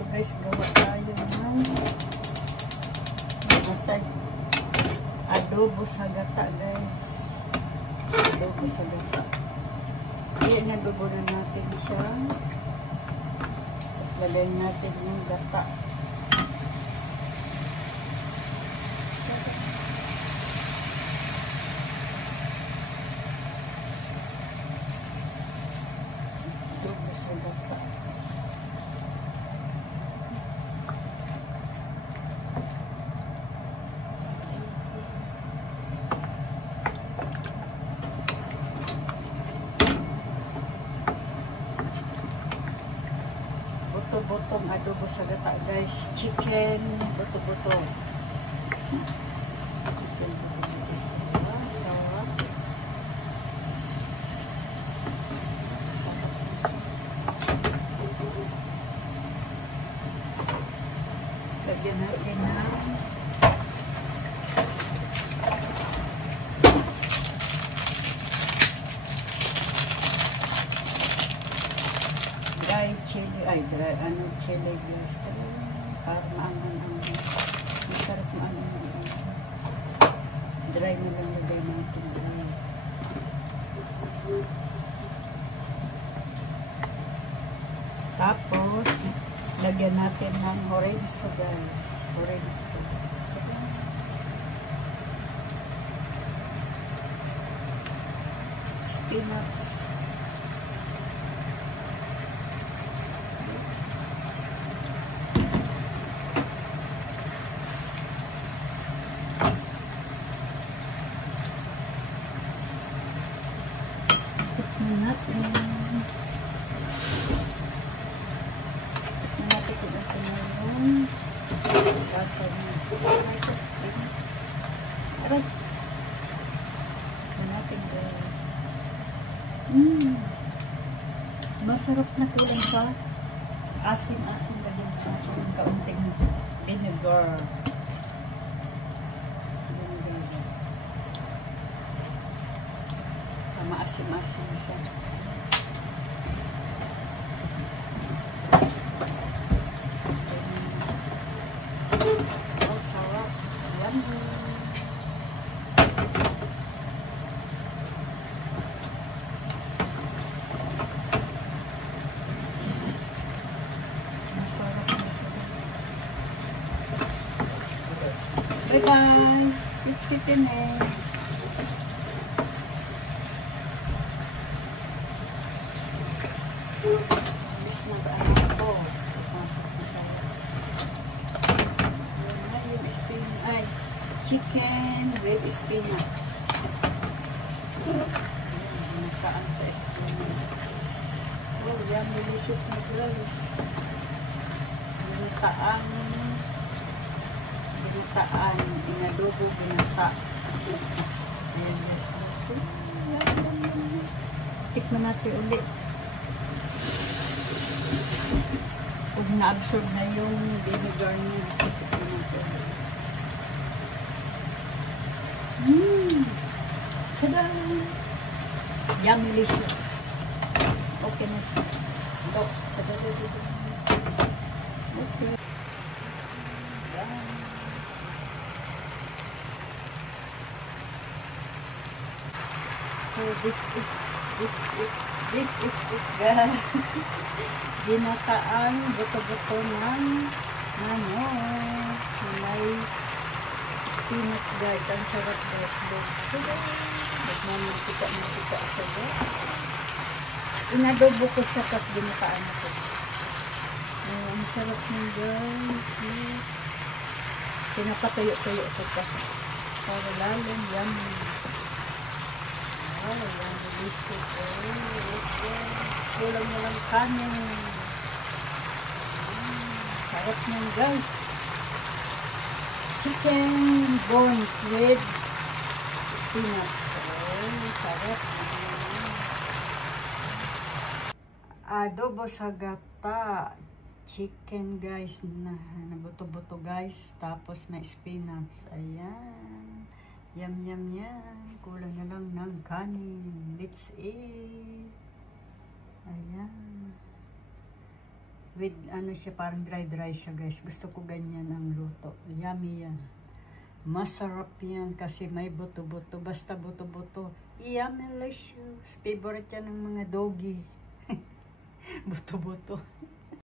Ito guys, gawa tayo ng adobo sa gata guys. Adobo sa gata. Ayan, adobo na natin siya. Tapos lagyan natin yung gata. Adobo sa gata. Buto-butong adobo sa gata guys. Chicken buto-buto. Chicken buto-buto. Sarap. Lagyan natin ng dry chili, chili guys. Para maangan ang masarap maangan ang dry na lang lagay natin. Tapos lagyan natin ng oregano guys. Oregano. Spinach. Natin kung ito na yung lasa niya. Aray! Natin guys. Masarap na kulang sa asin-asin lagyan natin kaunting vinegar. Maasim-asim siya. Oh, sarap. Yummy. Masarap. Bye-bye. It's kitchen eh. Alis na ba ano ito? Ipasok na siya. Ayan na yung spinach. Ay, chicken with spinach. Ayan, nakaan sa spinach. Oh, yan, delicious na guys. Binataan. Inadobo, binata. Ayan guys. Tikman natin ulit. Pag na-absorb na yung vinegar niya, titikman natin. Tada! Yummy, delicious. Okay na siya. Go. Okay. So this is it guys. Ginataan buto-buto ng manok. May spinach guys. Ang sarap guys. Nagmamagtika siya guys. Inadobo ko siya tapos ginataan ako. Ang sarap niya guys. Pinapatayo-tayo ko kasi. Para lalong yummy. Oh, yan, delicious. Kulang mo lang kanin. Sarap niyan guys. Chicken bones with spinach. Oh, sarap. Adobo sa gata. Chicken guys. Nabuto-buto guys. Tapos may spinach. Ayan. Yum, yum, yum. Kulang na lang ng kanin. Let's eat. Ayan. with ano siya, parang dry siya guys. Gusto ko ganyan ang luto. Yummy yan. Masarap yan kasi may buto-buto. Basta buto-buto. Yummy-licious. Favorite yan ng mga doggy. Buto-buto.